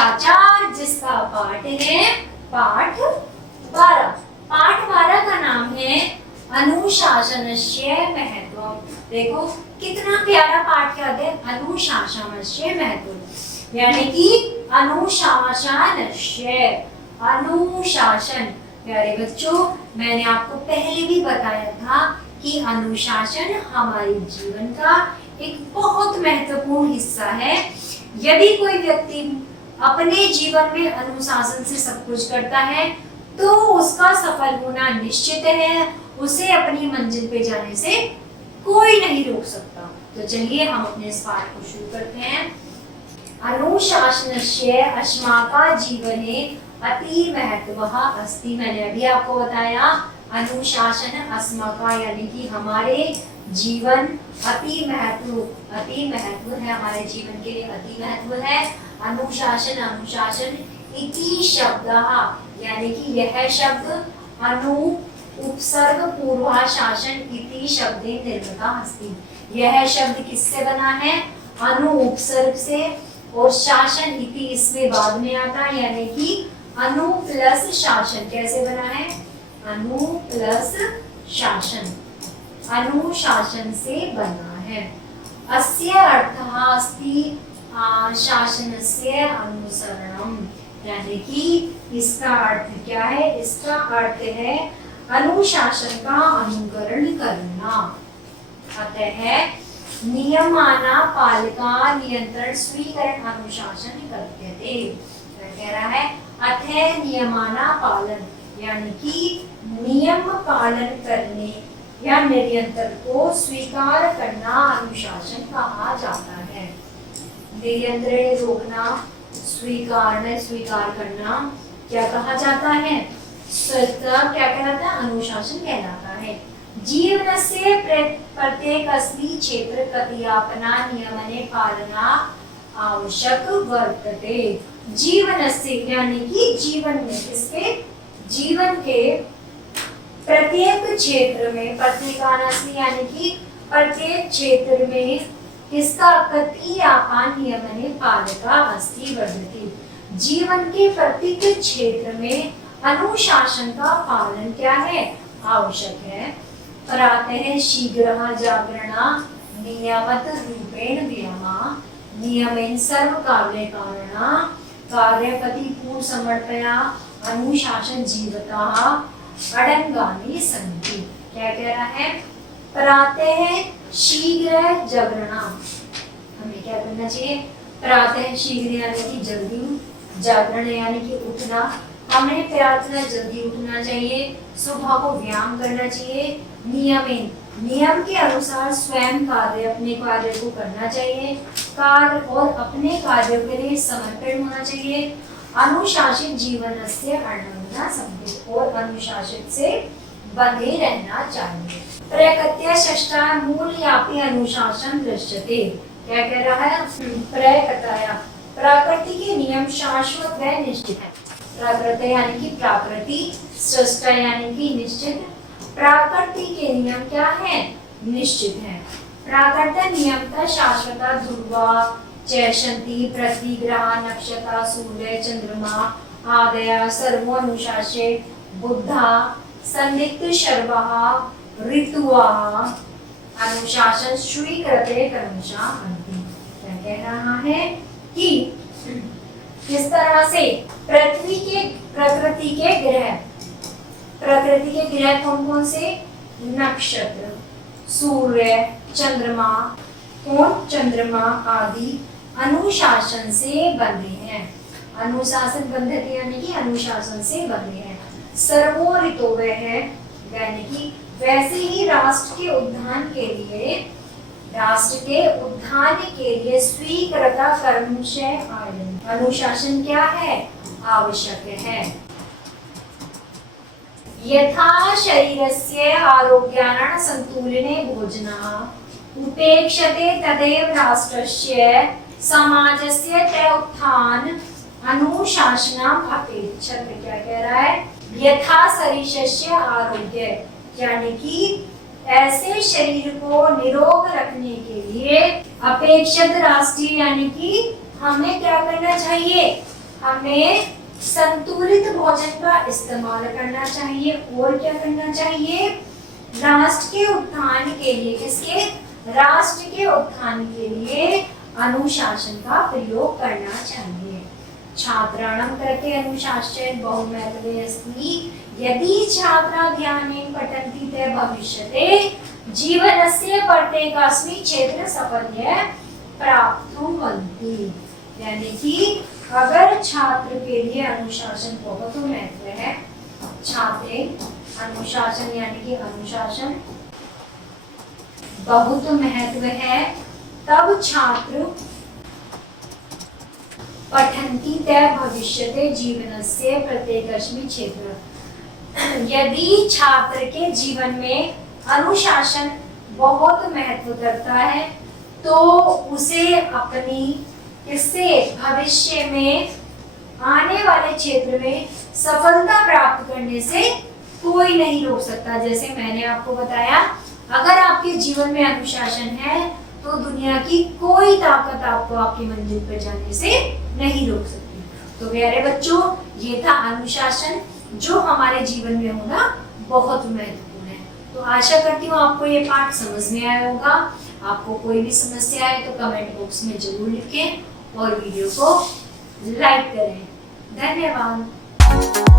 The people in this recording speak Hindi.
शिष्टाचार, जिसका पाठ है पाठ 12। पाठ 12 का नाम है अनुशासनस्य महत्वम। देखो कितना प्यारा पाठ याद है, अनुशासनस्य महत्व, यानी कि अनुशासनस्य, अनुशासन। प्यारे बच्चों, मैंने आपको पहले भी बताया था कि अनुशासन हमारे जीवन का एक बहुत महत्वपूर्ण हिस्सा है। यदि कोई व्यक्ति अपने जीवन में अनुशासन से सब कुछ करता है तो उसका सफल होना निश्चित है, उसे अपनी मंजिल पे जाने से कोई नहीं रोक सकता। तो चलिए हम अपने इस पाठ को शुरू करते हैं। अनुशासनस्य अस्माकं जीवने अति महत्वः अस्ति। मैंने अभी आपको बताया अनुशासन अस्माकं यानी कि हमारे जीवन अति महत्व है, हमारे जीवन के लिए अति महत्व है। अनुशासन, अनुशासन इति शब्दः यानी कि यह शब्द अनु उपसर्ग पूर्वाशासन इति शब्दे निर्मिता अस्ति। यह शब्द किससे बना है? अनु उपसर्ग से, और शासन इति इसमें बाद में आता है, यानी कि अनु प्लस शासन। कैसे बना है? अनु प्लस शासन, अनुशासन से बना है। अस्य अर्थः अस्ति शासनस्य अनुसरणम, यानी कि इसका अर्थ क्या है? इसका अर्थ है अनुशासन का अनुकरण करना। अतः नियमाना पालिका नियंत्रण स्वीकरण अनुशासन कथ्यते। कह रहा है अतः नियमाना पालन, यानी कि नियम पालन करने या निरंतर को स्वीकार करना अनुशासन कहा जाता है। निरंतर रोकना, स्वीकार करना क्या कहा जाता है? क्या कहलाता है? अनुशासन कहलाता है। जीवनस्य प्रत्येकस्मिन् क्षेत्रे कतिपय नियमने पालना आवश्यक वर्तते। जीवनस्य यानी कि जीवन में, इसके जीवन के प्रत्येक क्षेत्र में, प्रत्येकानस्मिन् यानी कि प्रत्येक क्षेत्र में किसका? कतिपय नियमने पालिका अस्ति वर्तते। जीवन के प्रत्येक क्षेत्र में अनुशासन का पालन क्या है? आवश्यक है। प्रातः शीघ्रः जागरणा नियमित रूपेण व्यायामा नियमेन सर्व कार्य कारणा कार्यपति पूर्ण समर्पया अनुशासन जीवतः अडंगानि सन्ति। क्या कह रहा है? प्रातः शीघ्र जागरणा, हमें क्या करना चाहिए? प्रातः शीघ्र यानी कि जल्दी, जागरण यानी कि उठना, हमें प्रातः जल्दी उठना चाहिए, सुबह को व्यायाम करना चाहिए। नियम के अनुसार स्वयं अपने कार्य को करना चाहिए, कार्य और अपने कार्यों के लिए समर्पण होना चाहिए। अनुशासित जीवन से अडंगा सन्ति, और अनुशासित से बंधे रहना चाहिए। प्रकृत्या षष्ठा मूल्यापि अनुशासन दृश्यते। क्या कह रहा है? प्रकृत्या, प्रकृति के नियम शाश्वत व निश्चित है। प्रकृति यानी कि प्रकृति, सृष्टा यानी कि निश्चित। प्रकृति के नियम क्या है? निश्चित है। प्रकृति नियमतः शाश्वता ध्रुवा चैषन्ति पृथ्वी ग्रह नक्षत्र सूर्य चंद्रमा आदयः सर्वोनुशासे बुद्धा संदिग्ध सर्वः ऋतुः अनुशासन स्वीकृते क्रमशः अन्ति। क्या कह रहा है कि किस तरह से प्रकृति के ग्रह कौन कौन से? नक्षत्र, सूर्य, चंद्रमा, चंद्रमा आदि अनुशासन से बंधे हैं। अनुशासन बंधते यानी कि अनुशासन से बंधे हैं। सर्वो ऋतो है, यानी कि वैसे ही राष्ट्र के उत्थान के लिए स्वीकृता कर्मशः अनुशासन क्या है? आवश्यक है। यथा शरीरस्य आरोग्याणां संतुलने भोजनः उपेक्षते तदेव राष्ट्रस्य समाजस्य च उत्थान अनुशासनम् अपेक्षते। क्या कह रहा है? यथा शरीरस्य आरोग्य, यानी कि ऐसे शरीर को निरोग रखने के लिए अपेक्षित राष्ट्रीय यानी कि हमें क्या करना चाहिए? हमें संतुलित भोजन का इस्तेमाल करना चाहिए और क्या करना चाहिए, राष्ट्र के उत्थान के लिए, किसके, राष्ट्र के उत्थान के लिए अनुशासन का प्रयोग करना चाहिए। छात्राणां कृते अनुशासन बहुमहत्त्वे अस्ति, यदि छात्रा ध्यानेन पठन्ति ते भविष्यते जीवनस्य प्रत्येकस्मिन् क्षेत्रे साफल्यं प्राप्नुवन्ति। यानी कि अगर छात्र के लिए अनुशासन बहुत महत्व है, छात्र अनुशासन यानी कि अनुशासन बहुत महत्व है, तब छात्र पठन्ति ते भविष्यते जीवनस्य प्रत्येकस्मिन् क्षेत्रे। यदि छात्र के जीवन में अनुशासन बहुत महत्व करता है तो उसे अपनी इससे भविष्य में आने वाले क्षेत्र में सफलता प्राप्त करने से कोई नहीं रोक सकता। जैसे मैंने आपको बताया, अगर आपके जीवन में अनुशासन है तो दुनिया की कोई ताकत आपको आपकी मंजिल पर जाने से नहीं रोक सकती। तो प्यारे बच्चों, ये था अनुशासन जो हमारे जीवन में होना बहुत महत्वपूर्ण है। तो आशा करती हूँ आपको ये पाठ समझ में आया होगा। आपको कोई भी समस्या है तो कमेंट बॉक्स में जरूर लिखें और वीडियो को लाइक करें। धन्यवाद।